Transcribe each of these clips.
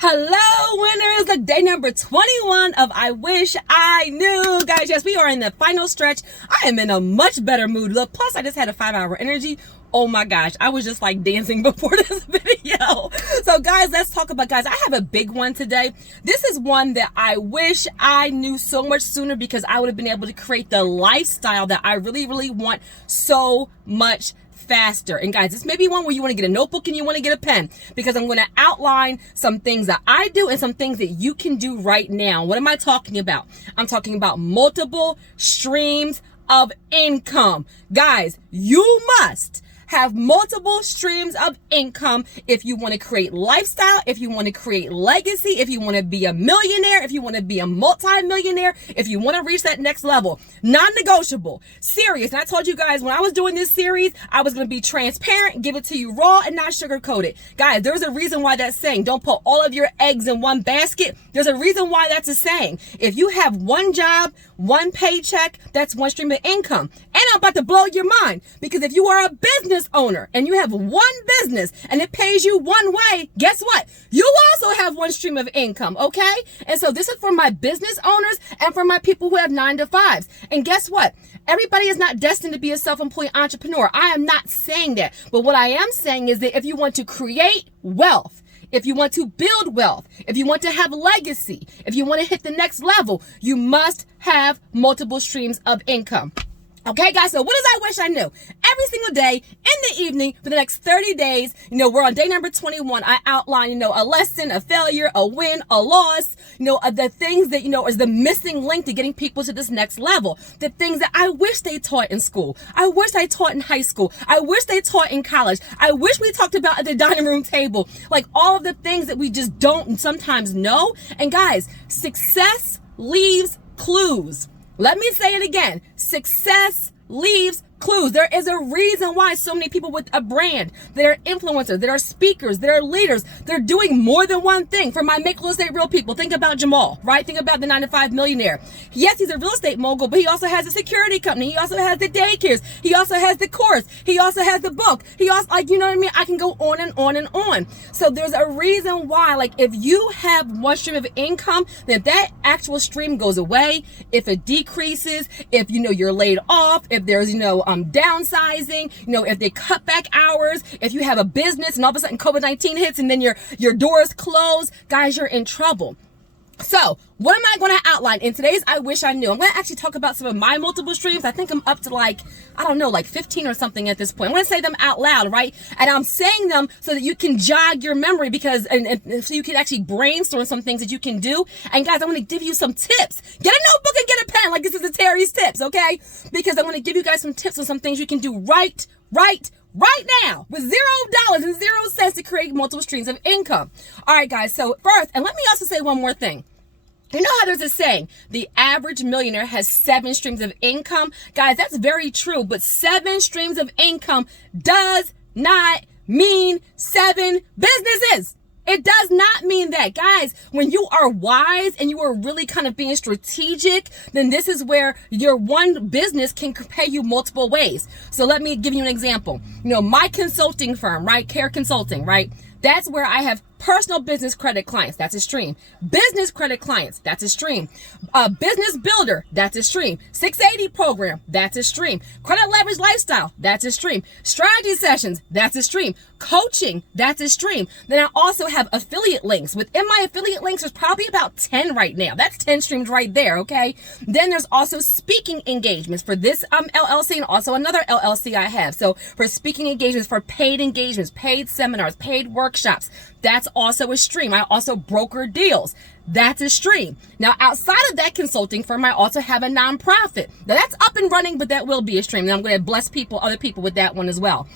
Hello, winners. Look, day number 21 of I Wish I Knew. Guys, yes, we are in the final stretch. I am in a much better mood. Look, plus I just had a 5-hour energy. Oh my gosh, I was just like dancing before this video. So guys, let's talk about, guys, I have a big one today. This is one that I wish I knew so much sooner, because I would have been able to create the lifestyle that I really want so much faster. And guys, this may be one where you want to get a notebook and you want to get a pen, because I'm going to outline some things that I do and some things that you can do right now. What am I talking about? I'm talking about multiple streams of income. Guys, you must have multiple streams of income if you want to create lifestyle, if you want to create legacy, if you want to be a millionaire, if you want to be a multi-millionaire, if you want to reach that next level. Non-negotiable. Serious. And I told you guys when I was doing this series, I was going to be transparent, give it to you raw and not sugarcoat it. Guys, there's a reason why that's saying don't put all of your eggs in one basket. There's a reason why that's a saying. If you have one job, one paycheck, that's one stream of income. And I'm about to blow your mind, because if you are a business owner and you have one business and it pays you one way, guess what? You also have one stream of income, okay? And so this is for my business owners and for my people who have 9-to-5s. And guess what? Everybody is not destined to be a self-employed entrepreneur. I am not saying that. But what I am saying is that if you want to create wealth, if you want to build wealth, if you want to have legacy, if you want to hit the next level, you must have multiple streams of income. Okay, guys, so what does I wish I knew? Every single day in the evening for the next 30 days, we're on day number 21. I outline, a lesson, a failure, a win, a loss, the things that, is the missing link to getting people to this next level. The things that I wish they taught in school. I wish they taught in high school. I wish they taught in college. I wish we talked about at the dining room table, like all of the things that we just don't sometimes know. And guys, success leaves clues. Let me say it again. Success leaves clues. There is a reason why so many people with a brand, that are influencers, that are speakers, that are leaders, they're doing more than one thing. For my Make Real Estate Real people, think about Jamal, right? Think about the 9-to-5 millionaire. Yes, he's a real estate mogul, but he also has a security company. He also has the daycares. He also has the course. He also has the book. He also, I can go on and on and on. So there's a reason why, if you have one stream of income, then that actual stream goes away. If it decreases, if, you're laid off, if there's, downsizing, if they cut back hours, if you have a business and all of a sudden COVID-19 hits and then your doors close, guys, you're in trouble. So what am I going to outline in today's I Wish I Knew? I'm going to actually talk about some of my multiple streams. I think I'm up to 15 or something at this point. I'm going to say them out loud, right? And I'm saying them so that you can jog your memory, because and so you can actually brainstorm some things that you can do. And guys, I'm going to give you some tips. Get a notebook and get a pen, like this is the Terry's tips, okay? Because I'm going to give you guys some tips on some things you can do right now with $0 and 0 cents to create multiple streams of income. All right, guys. So first, and let me also say one more thing. You know how there's a saying, the average millionaire has 7 streams of income? Guys, that's very true, but 7 streams of income does not mean 7 businesses. It does not mean that. Guys, when you are wise and you are really kind of being strategic, then this is where your one business can pay you multiple ways. So let me give you an example. My consulting firm, right? Care Consulting, right? That's where I have personal business credit clients. That's a stream. Business credit clients. That's a stream. Business builder. That's a stream. 680 program. That's a stream. Credit leverage lifestyle. That's a stream. Strategy sessions. That's a stream. Coaching. That's a stream. Then I also have affiliate links. Within my affiliate links, there's probably about 10 right now. That's 10 streams right there. Okay. Then there's also speaking engagements for this LLC and also another LLC I have. So for speaking engagements, for paid engagements, paid seminars, paid workshops, that's also a stream. I also broker deals. That's a stream. Now, outside of that consulting firm, I also have a nonprofit. Now, that's up and running, but that will be a stream. And I'm going to bless other people with that one as well.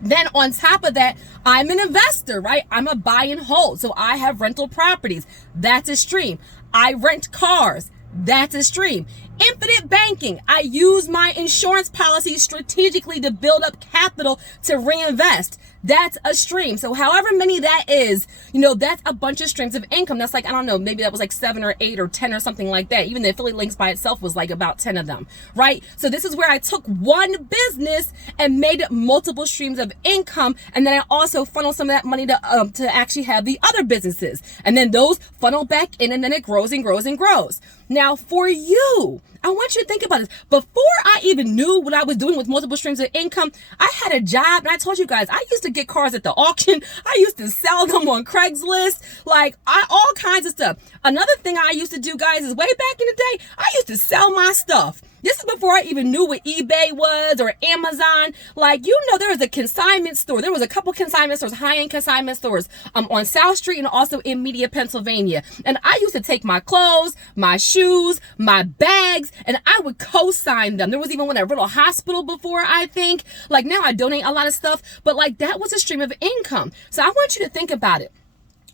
Then on top of that, I'm an investor, right? I'm a buy and hold. So I have rental properties. That's a stream. I rent cars. That's a stream. Infinite banking. I use my insurance policies strategically to build up capital to reinvest. That's a stream. So however many that is, that's a bunch of streams of income. That's like, I don't know, maybe that was like 7 or 8 or 10 or something like that. Even the affiliate links by itself was like about 10 of them, right? So this is where I took one business and made multiple streams of income. And then I also funnel some of that money to actually have the other businesses. And then those funnel back in, and then it grows and grows and grows. Now for you, I want you to think about this. Before I even knew what I was doing with multiple streams of income, I had a job, and I told you guys, I used to get cars at the auction. I used to sell them on Craigslist, all kinds of stuff. Another thing I used to do, guys, is way back in the day, I used to sell my stuff. This is before I even knew what eBay was or Amazon. There was a consignment store. There was a couple consignment stores, high-end consignment stores on South Street and also in Media, Pennsylvania. And I used to take my clothes, my shoes, my bags, and I would co-sign them. There was even one at a little hospital before, I think. Now I donate a lot of stuff, but that was a stream of income. So I want you to think about it.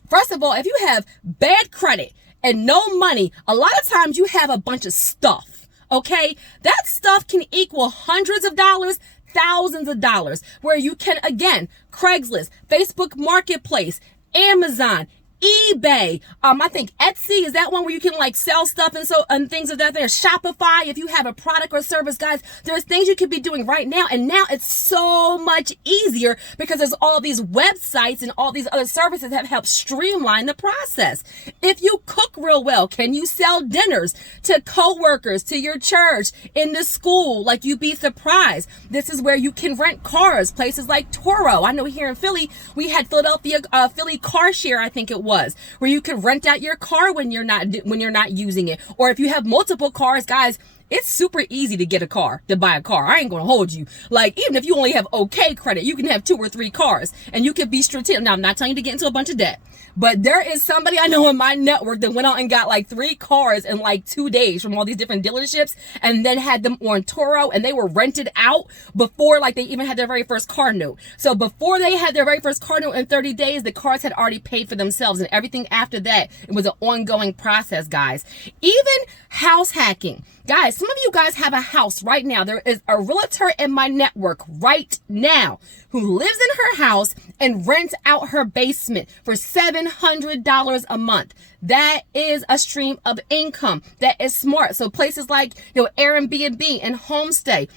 First of all, if you have bad credit and no money, a lot of times you have a bunch of stuff. Okay, that stuff can equal hundreds of dollars, thousands of dollars, where you can, again, Craigslist, Facebook Marketplace, Amazon, eBay, I think Etsy is that one where you can sell stuff and things of that. There's Shopify. If you have a product or service, guys, there's things you could be doing right now. And now it's so much easier because there's all these websites and all these other services that have helped streamline the process. If you cook real well, can you sell dinners to coworkers, to your church, in the school? You'd be surprised. This is where you can rent cars, places like Turo. I know here in Philly, we had Philly Car Share, I think it was, where you can rent out your car when you're not using it. Or if you have multiple cars, guys, it's super easy to buy a car. I ain't gonna hold you. Even if you only have okay credit, you can have 2 or 3 cars and you could be strategic. Now, I'm not telling you to get into a bunch of debt, but there is somebody I know in my network that went out and got 3 cars in 2 days from all these different dealerships and then had them on Turo, and they were rented out before they even had their very first car note. So before they had their very first car note in 30 days, the cars had already paid for themselves, and everything after that, it was an ongoing process, guys. Even house hacking. Guys, some of you guys have a house right now. There is a realtor in my network right now who lives in her house and rents out her basement for $700 a month. That is a stream of income. That is smart. So places like, Airbnb and Homestay.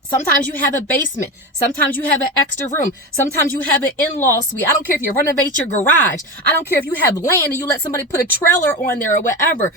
Sometimes you have a basement. Sometimes you have an extra room. Sometimes you have an in-law suite. I don't care if you renovate your garage. I don't care if you have land and you let somebody put a trailer on there or whatever.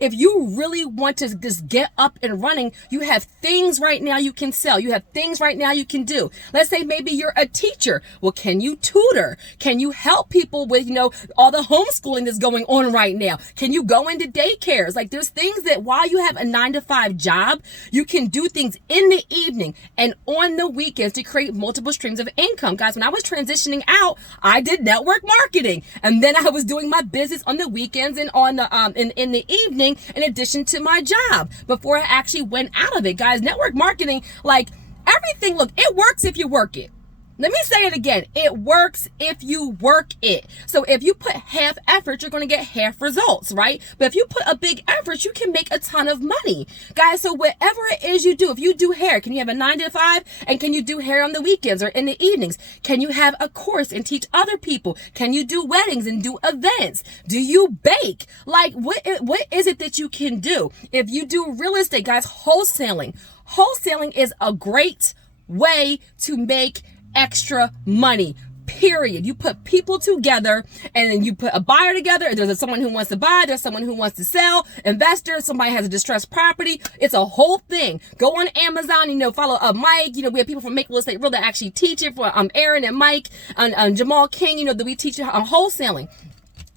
If you really want to just get up and running, you have things right now you can sell. You have things right now you can do. Let's say maybe you're a teacher. Well, can you tutor? Can you help people with, all the homeschooling that's going on right now? Can you go into daycares? There's things that while you have a 9-to-5 job, you can do things in the evening and on the weekends to create multiple streams of income. Guys, when I was transitioning out, I did network marketing, and then I was doing my business on the weekends and on the in the evening in addition to my job before I actually went out of it. Guys, network marketing, everything, look, it works if you work it. Let me say it again. It works if you work it. So if you put half effort, you're going to get half results, right? But if you put a big effort, you can make a ton of money. Guys, so whatever it is you do, if you do hair, can you have a 9-to-5? And can you do hair on the weekends or in the evenings? Can you have a course and teach other people? Can you do weddings and do events? Do you bake? What is it that you can do? If you do real estate, guys, wholesaling. Wholesaling is a great way to make extra money, period. You put people together and then you put a buyer together. There's someone who wants to buy, there's someone who wants to sell, investors, somebody has a distressed property. It's a whole thing. Go on Amazon, follow Mike. We have people from Make Real Estate Real that actually teach it, for Aaron and Mike and Jamal King, that we teach wholesaling.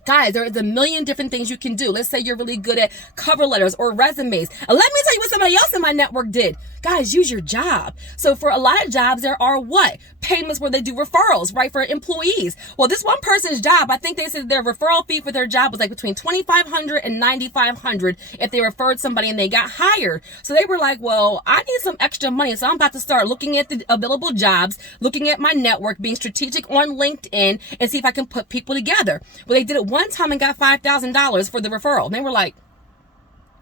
Guys, there is a million different things you can do. Let's say you're really good at cover letters or resumes. And let me tell you what somebody else in my network did. Guys, use your job. So for a lot of jobs, there are payments where they do referrals, right, for employees. Well, this one person's job, I think they said their referral fee for their job was between $2,500 and $9,500 if they referred somebody and they got hired. So they were like, well, I need some extra money. So I'm about to start looking at the available jobs, looking at my network, being strategic on LinkedIn, and see if I can put people together. Well, they did it one time and got $5,000 for the referral. And they were like,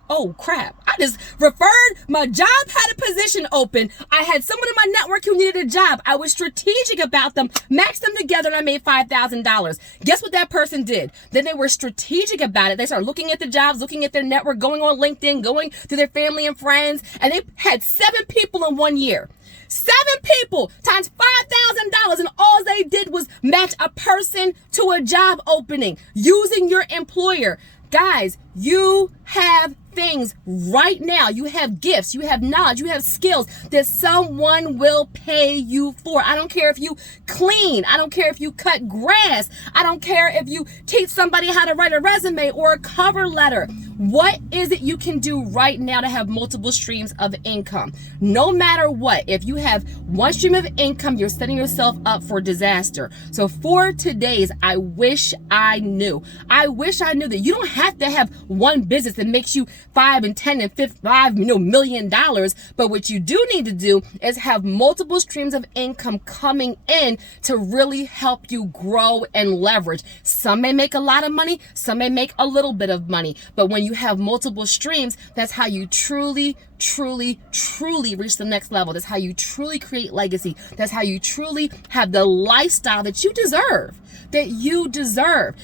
oh crap, I just referred, my job had a position open. I had someone in my network who needed a job. I was strategic about them, matched them together, and I made $5,000. Guess what that person did? Then they were strategic about it. They started looking at the jobs, looking at their network, going on LinkedIn, going to their family and friends, and they had 7 people in 1 year. 7 people times $5,000, and all they did was match a person to a job opening using your employer. Guys, you have things right now. You have gifts, you have knowledge, you have skills that someone will pay you for. I don't care if you clean. I don't care if you cut grass. I don't care if you teach somebody how to write a resume or a cover letter. What is it you can do right now to have multiple streams of income? No matter what, if you have one stream of income, you're setting yourself up for disaster. So for today's, I wish I knew. I wish I knew that you don't have to have one business that makes you 5 and 10 and 5 million dollars. But what you do need to do is have multiple streams of income coming in to really help you grow and leverage. Some may make a lot of money, some may make a little bit of money, but when you have multiple streams, that's how you truly reach the next level. That's how you truly create legacy. That's how you truly have the lifestyle that you deserve.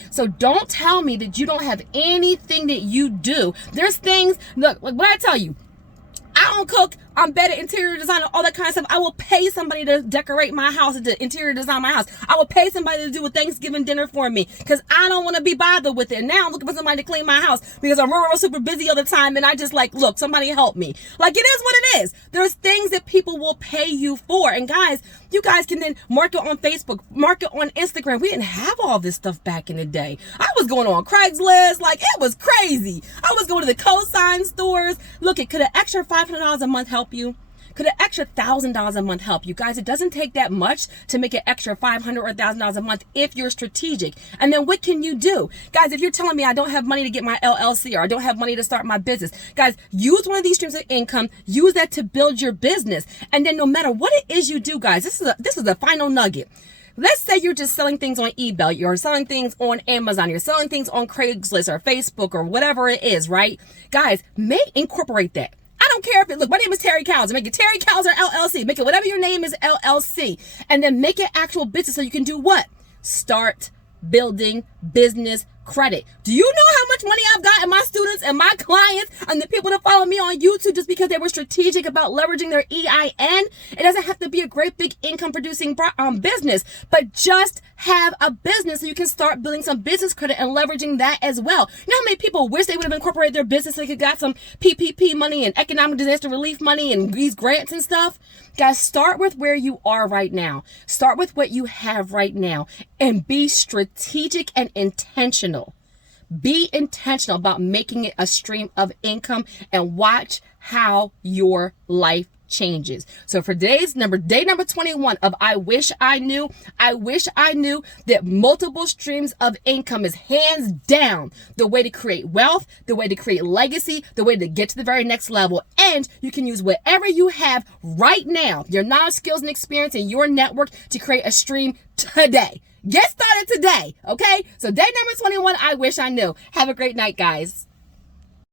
So don't tell me that you don't have anything that you do. There's things, look, like what I tell you, I don't cook, I'm better interior designer, all that kind of stuff. I will pay somebody to decorate my house, to interior design my house. I will pay somebody to do a Thanksgiving dinner for me because I don't want to be bothered with it. And now I'm looking for somebody to clean my house because I'm real super busy all the time. And I just like, look, somebody help me. Like, it is what it is. There's things that people will pay you for. And guys, you guys can then market on Facebook, market on Instagram. We didn't have all this stuff back in the day. I was going on Craigslist. Like, it was crazy. I was going to the cosign stores. Look, could an extra $500 a month help you? Could an extra $1,000 a month help you? Guys, it doesn't take that much to make an extra $500 or $1,000 a month if you're strategic. And then what can you do? Guys, if you're telling me I don't have money to get my LLC or I don't have money to start my business, guys, use one of these streams of income. Use that to build your business. And then no matter what it is you do, guys, this is the final nugget. Let's say you're just selling things on eBay, you're selling things on Amazon, you're selling things on Craigslist or Facebook or whatever it is, right? Guys, incorporate that. I don't care if it, look, my name is Terri Cowser. Make it Terri Cowser LLC. Make it whatever your name is, LLC. And then make it actual business so you can do what? Start building business credit. Do you know how much money I've gotten my students and my clients and the people that follow me on YouTube just because they were strategic about leveraging their EIN? It doesn't have to be a great big income producing business, but just have a business so you can start building some business credit and leveraging that as well. You know how many people wish they would have incorporated their business so they could got some PPP money and economic disaster relief money and these grants and stuff? Guys, start with where you are right now. Start with what you have right now and be strategic and intentional. Be intentional about making it a stream of income and watch how your life changes. So for day number 21 of I Wish I Knew that multiple streams of income is hands down the way to create wealth, the way to create legacy, the way to get to the very next level. And you can use whatever you have right now, your knowledge, skills, and experience in your network to create a stream today. Get started today, okay? So day number 21, I Wish I Knew. Have a great night, guys.